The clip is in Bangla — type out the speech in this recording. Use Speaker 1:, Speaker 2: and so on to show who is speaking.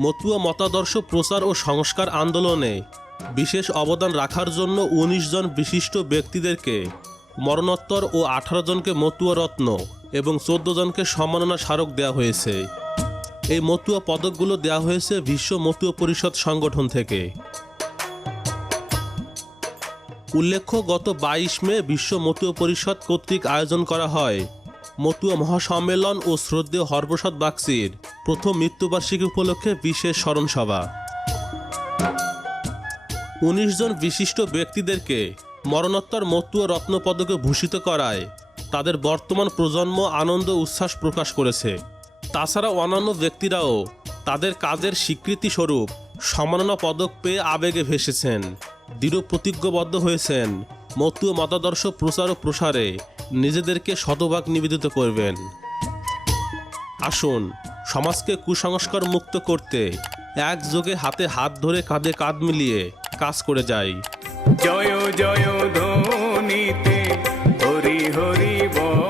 Speaker 1: মতুয়া মতাদর্শ প্রচার ও সংস্কার আন্দোলনে বিশেষ অবদান রাখার জন্য ১৯ জন বিশিষ্ট ব্যক্তিদেরকে মরণোত্তর ও আঠারো জনকে মতুয়া রত্ন এবং চোদ্দ জনকে সম্মাননা স্মারক দেওয়া হয়েছে। এই মতুয়া পদকগুলো দেওয়া হয়েছে বিশ্ব মতুয়া পরিষদ সংগঠন থেকে। উল্লেখ্য, গত বাইশ মে বিশ্ব মতুয়া পরিষদ কর্তৃক আয়োজন করা হয় মতুয়া মহাসম্মেলন ও শ্রদ্ধেয় হরপ্রসাদ বাগচির প্রথম মৃত্যুবার্ষিকী উপলক্ষে বিশেষ স্মরণসভা। উনিশ জন বিশিষ্ট ব্যক্তিদেরকে মরণোত্তর মতুয়া রত্ন পদকে ভূষিত করায় তাদের বর্তমান প্রজন্ম আনন্দ উচ্ছ্বাস প্রকাশ করেছে। তাছাড়া অন্যান্য ব্যক্তিরাও তাদের কাজের স্বীকৃতি স্বরূপ সম্মাননা পদক পেয়ে আবেগে ভেসেছেন। দৃঢ় প্রতিজ্ঞবদ্ধ হয়েছেন মতুয়া মতাদর্শ প্রচার ও প্রসারে নিজেদেরকে শতভাগ নিবেদিত করবেন। আসুন, সমাজকে কুসংস্কার মুক্ত করতে একযোগে হাতে হাত ধরে কাঁধে কাঁধ মিলিয়ে কাজ করে যাই।
Speaker 2: জয় জয় হরি হরি বল।